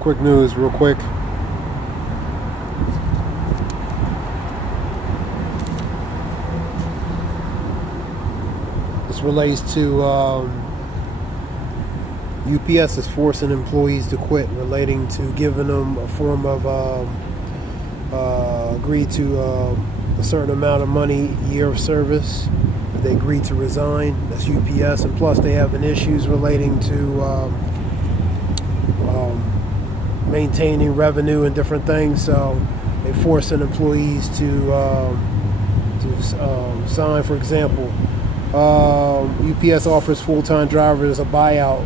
Quick news, real quick. This relates to UPS is forcing employees to quit, relating to giving them a form of agree to a certain amount of money, year of service. If they agree to resign, that's UPS, and plus they have an issues relating to maintaining revenue and different things. So they're forcing employees to sign. For example, UPS offers full-time drivers a buyout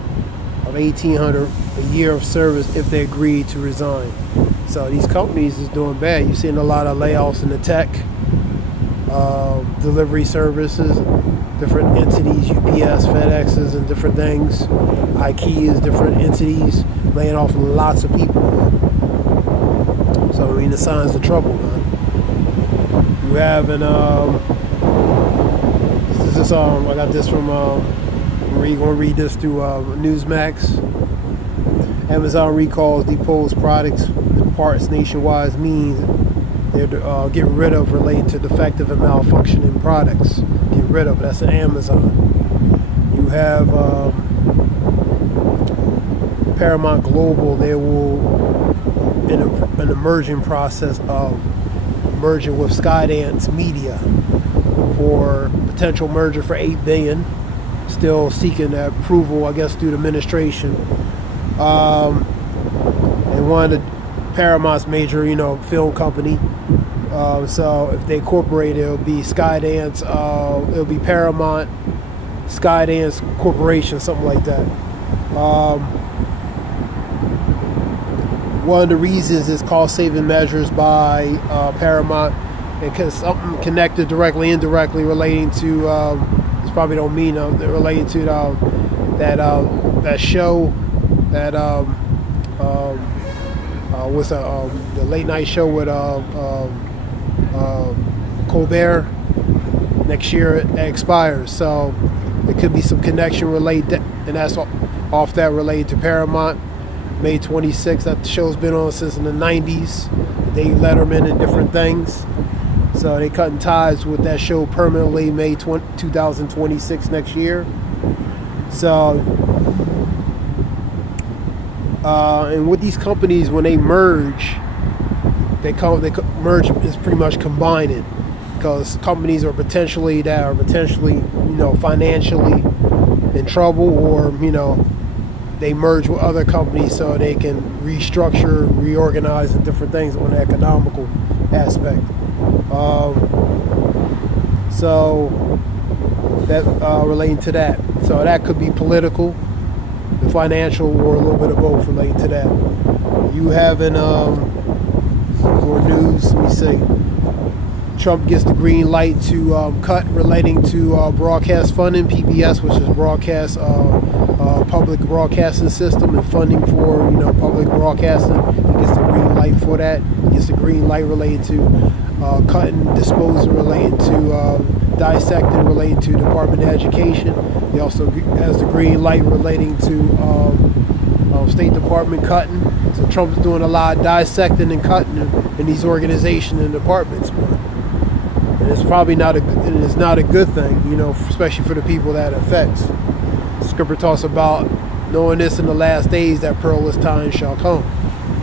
of $1,800 a year of service if they agree to resign. So these companies is doing bad. You're seeing a lot of layoffs in the tech, delivery services, different entities, UPS, FedExes, and different things. IKEA's, different entities, laying off lots of people, man. So I mean, the signs of trouble, man. You have an I got this from we're gonna read this through Newsmax. Amazon recalls deposed products and parts nationwide, means they're getting rid of related to defective and malfunctioning products. Get rid of it. That's an Amazon. You have Paramount Global. They will in an emerging process of merging with Skydance Media for potential merger for $8 billion. Still seeking approval, I guess, through the administration. And one of the Paramount's major, film company. So if they incorporate, it'll be Skydance. It'll be Paramount, Skydance Corporation, something like that. One of the reasons is cost-saving measures by Paramount, because something connected directly, indirectly, relating to. This probably don't mean related to that show that was the late night show with Colbert. Next year it expires, so there could be some connection related, and that's off that related to Paramount. May 26th, that show's been on since in the 90s. Dave Letterman and different things. So they cutting ties with that show permanently May 2026 next year. So, and with these companies, when they merge, they merge is pretty much combining, because companies are potentially financially in trouble, or they merge with other companies so they can restructure, reorganize, and different things on the economical aspect. So that relating to that. So that could be political, financial, or a little bit of both relating to that. You have in more news, let me see. Trump gets the green light to cut relating to broadcast funding, PBS, which is broadcast public broadcasting system, and funding for public broadcasting. He gets the green light for that. He gets the green light related to cutting, disposing related to dissecting related to Department of Education. He also has the green light relating to State Department cutting. So Trump's doing a lot of dissecting and cutting in these organizations and departments. And it's probably not a good thing, especially for the people that it affects. Scripture talks about knowing this in the last days, that perilous times shall come.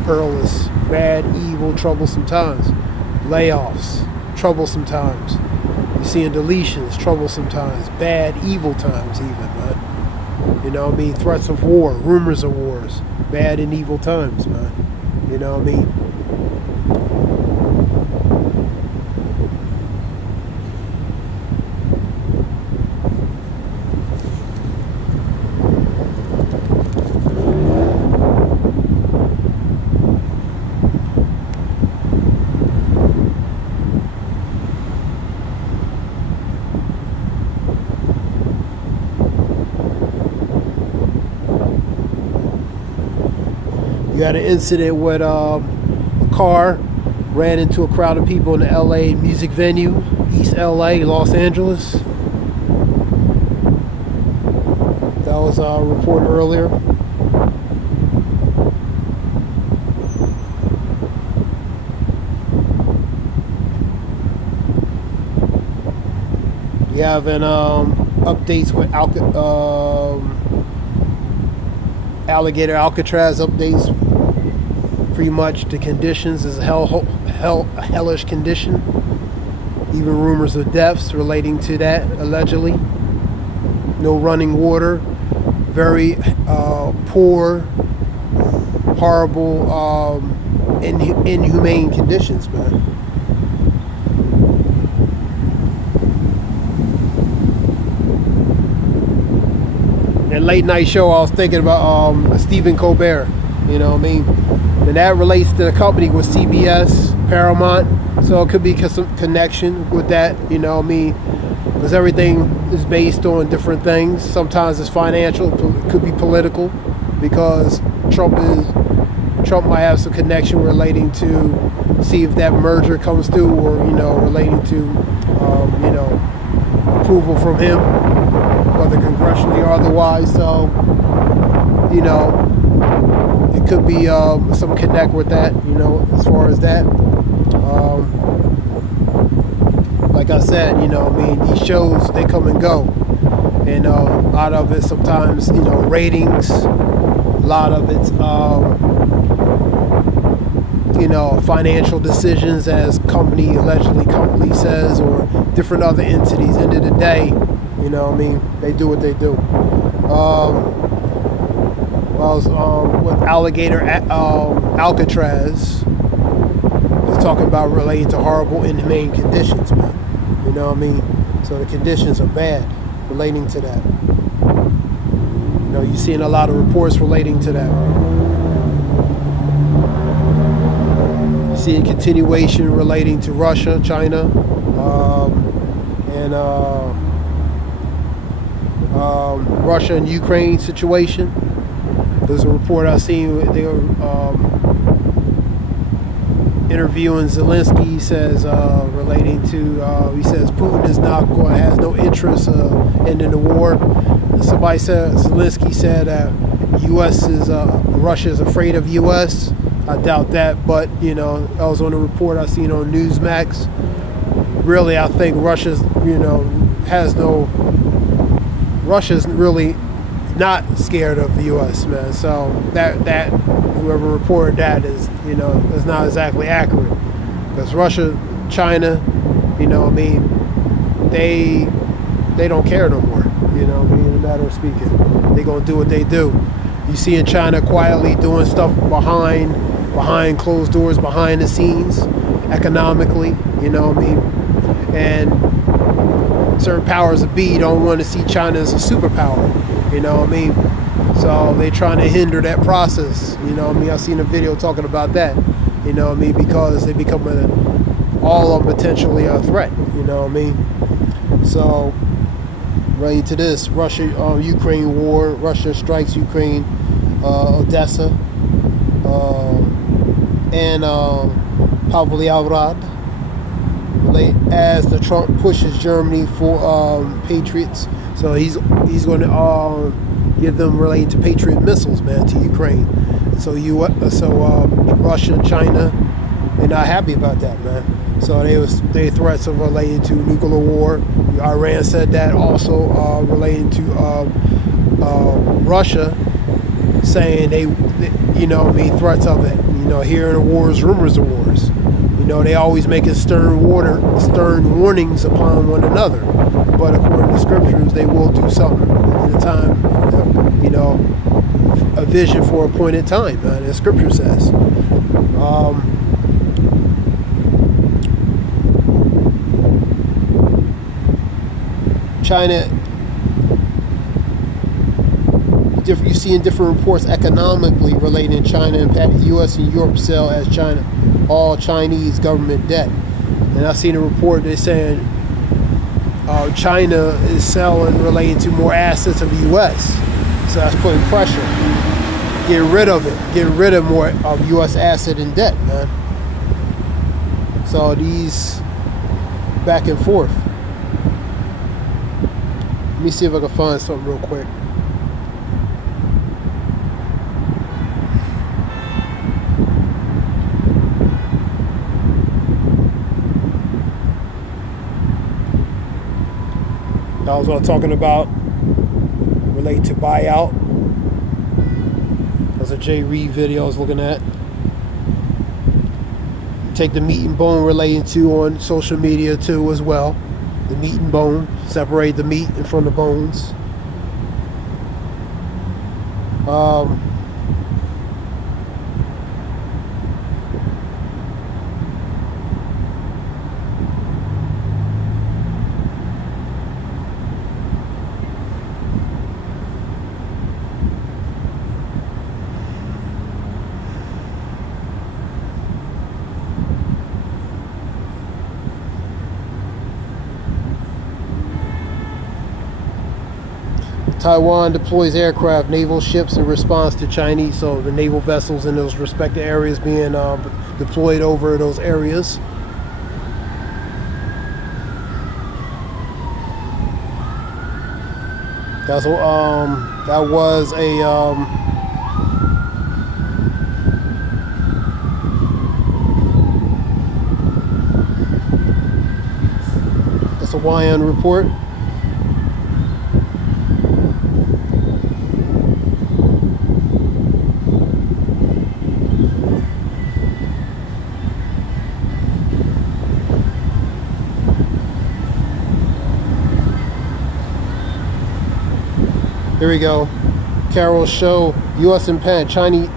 Perilous, bad, evil, troublesome times. Layoffs, troublesome times. You're seeing deletions, troublesome times. Bad, evil times even, man. Threats of war, rumors of wars. Bad and evil times, man. You know what I mean? You had an incident with a car ran into a crowd of people in the LA music venue, East LA, Los Angeles. That was reported earlier. You have updates with Alligator Alcatraz updates. Pretty much the conditions is a hellish condition. Even rumors of deaths relating to that, allegedly. No running water. Very poor, horrible, inhumane conditions, man. And late night show, I was thinking about Stephen Colbert. You know what I mean? And that relates to the company with CBS, Paramount. So it could be some connection with that. You know what I mean? Because everything is based on different things. Sometimes it's financial, it could be political, because Trump might have some connection relating to see if that merger comes through, or relating to approval from him, whether congressionally or otherwise. So it could be some connect with that. As far as that. Like I said, these shows, they come and go. And a lot of it sometimes, ratings. A lot of it's, financial decisions, as allegedly company says, or different other entities. End of the day, they do what they do. With Alligator Alcatraz, it's talking about relating to horrible, inhumane conditions, man. You know what I mean? So the conditions are bad relating to that. You're seeing a lot of reports relating to that. You're seeing continuation relating to Russia, China, and Russia and Ukraine situation. There's a report I seen. They were interviewing Zelensky. He says relating to he says Putin has no interest ending the war. And somebody said, Zelensky said Russia is afraid of U.S. I doubt that, but that was on a report I seen on Newsmax. Really, I think Russia's Russia's really not scared of the U.S., man. So that whoever reported that is is not exactly accurate, because Russia, China, they don't care no more. In a matter of speaking, they gonna do what they do. You see in China quietly doing stuff behind closed doors, behind the scenes, economically. And certain powers that be don't want to see China as a superpower. So they trying to hinder that process. I've seen a video talking about that. Because they become all of them potentially a threat. So right into this Russia-Ukraine war. Russia strikes Ukraine, Odessa, and Pavlovrad, as the Trump pushes Germany for Patriots. So he's going to give them relating to Patriot missiles, man, to Ukraine. So Russia and China, they're not happy about that, man. So they threats of relating to nuclear war. Iran said that also relating to Russia, saying they threats of it. Hearing of wars, rumors of wars. They always making stern warnings upon one another. But according to scriptures, they will do something in a time, a vision for appointed time, man, as scripture says. China, you see in different reports economically relating to China, impact the U.S. and Europe sell as China all Chinese government debt. And I seen a report they're saying China is selling relating to more assets of the U.S. So that's putting pressure. Get rid of it. Get rid of more of U.S. asset and debt, man. So these back and forth. Let me see if I can find something real quick. I was talking about relate to buyout. That's a Jay Reed video I was looking at. Take the meat and bone relating to on social media too as well. The meat and bone. Separate the meat from the bones. Taiwan deploys aircraft, naval ships in response to Chinese, so the naval vessels in those respective areas being deployed over those areas. That was a that's a YN report. Here we go. Carol show U.S. and Pan. China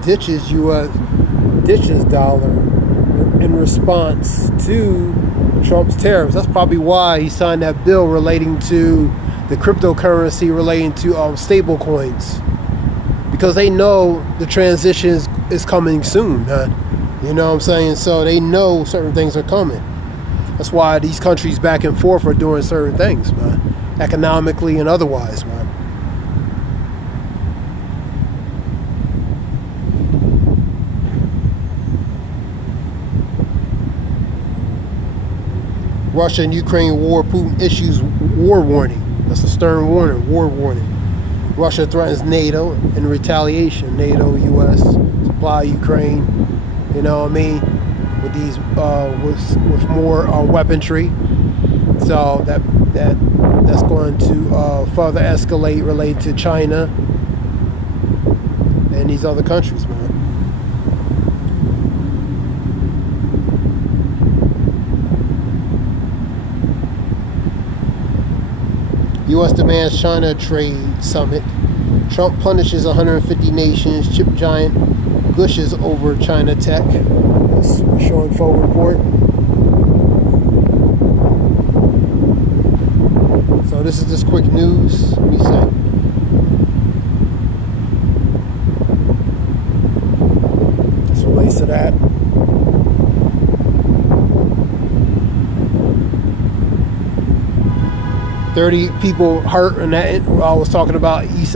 ditches dollar in response to Trump's tariffs. That's probably why he signed that bill relating to the cryptocurrency relating to stable coins, because they know the transition is coming soon. You know what I'm saying? So they know certain things are coming. That's why these countries back and forth are doing certain things, man, economically and otherwise, man. Russia and Ukraine war, Putin issues war warning. That's a stern warning, war warning. Russia threatens NATO in retaliation. NATO, U.S. supply Ukraine, you know what I mean, with these with more weaponry. So that's going to further escalate related to China and these other countries, man. U.S. demands China trade summit. Trump punishes 150 nations. Chip giant gushes over China tech. That's showing full report. So this is just quick news. Let me say. This relates to that. $30 people hurt, and that I was talking about east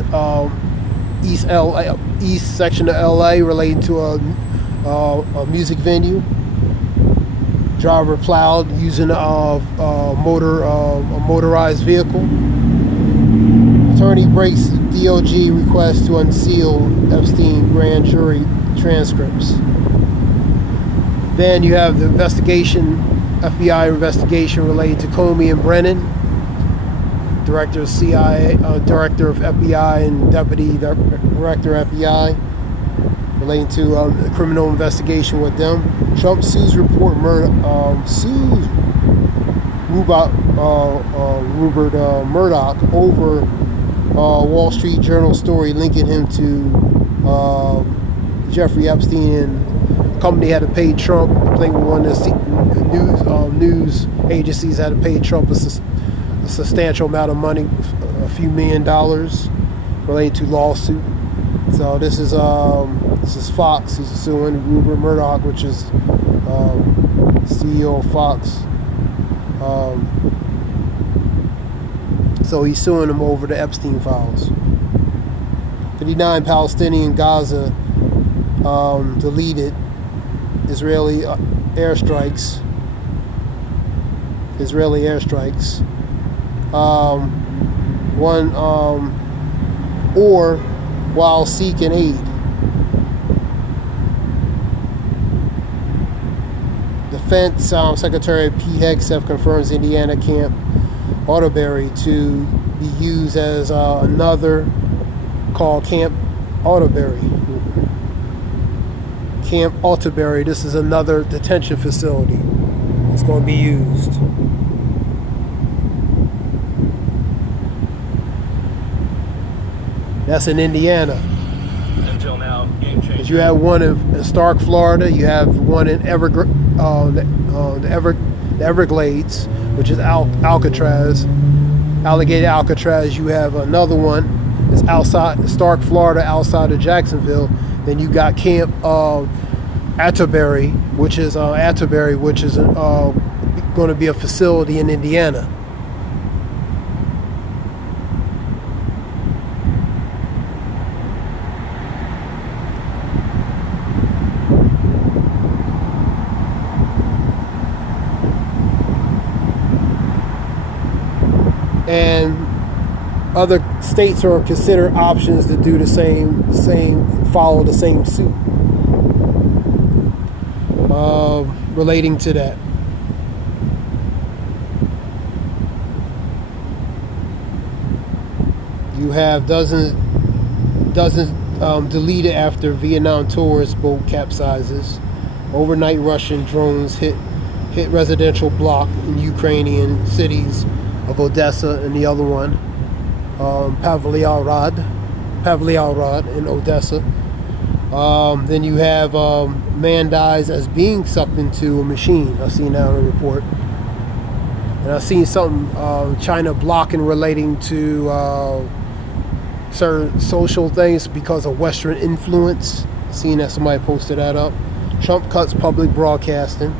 section of LA relating to a music venue. Driver plowed using a motorized vehicle. Attorney breaks DOJ request to unseal Epstein grand jury transcripts. Then you have the investigation, FBI investigation related to Comey and Brennan. Director of CIA, Director of FBI and Deputy Director of FBI, relating to a criminal investigation with them. Trump sues Rupert Murdoch over Wall Street Journal story linking him to Jeffrey Epstein, and the company had to pay Trump. I think one of the news agencies had to pay Trump a substantial amount of money, a few $1 million, related to lawsuit. So this is Fox. He's suing Rupert Murdoch, which is CEO of Fox. So he's suing him over the Epstein files. 59 Palestinian Gaza deleted Israeli airstrikes. Or while seeking aid. Defense Secretary Pete Hegseth confirms Indiana camp Atterbury to be used as another called Camp Atterbury. Camp Atterbury. This is another detention facility. It's going to be used. That's in Indiana. Until now, game changer. You have one in Stark, Florida. You have one in the Everglades, which is Alcatraz, Alligator Alcatraz. You have another one. It's outside Stark, Florida, outside of Jacksonville. Then you got Camp Atterbury, which is going to be a facility in Indiana. And other states are considered options to do the same, follow the same suit relating to that. You have dozens deleted after Vietnam tourist boat capsizes. Overnight Russian drones hit residential block in Ukrainian cities of Odessa, and the other one, Pavliarad in Odessa. Then you have man dies as being sucked into a machine. I've seen that on a report. And I've seen something, China blocking relating to certain social things because of Western influence. I've seen that somebody posted that up. Trump cuts public broadcasting.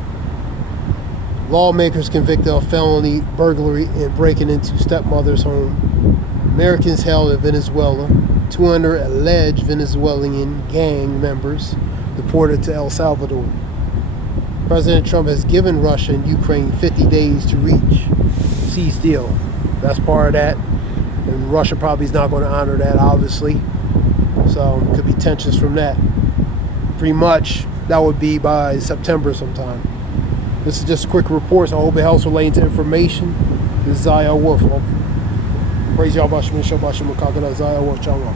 Lawmakers convicted of felony burglary and breaking into stepmother's home. Americans held in Venezuela. 200 alleged Venezuelan gang members deported to El Salvador. President Trump has given Russia and Ukraine 50 days to reach cease deal. That's part of that. And Russia probably is not going to honor that, obviously. So it could be tensions from that. Pretty much that would be by September sometime. This is just a quick report, so I hope it helps relating to information. This is Zaya Wolf. Praise Yahweh Shem Shabbat Shem Kakada Zaya Wolf Changwa.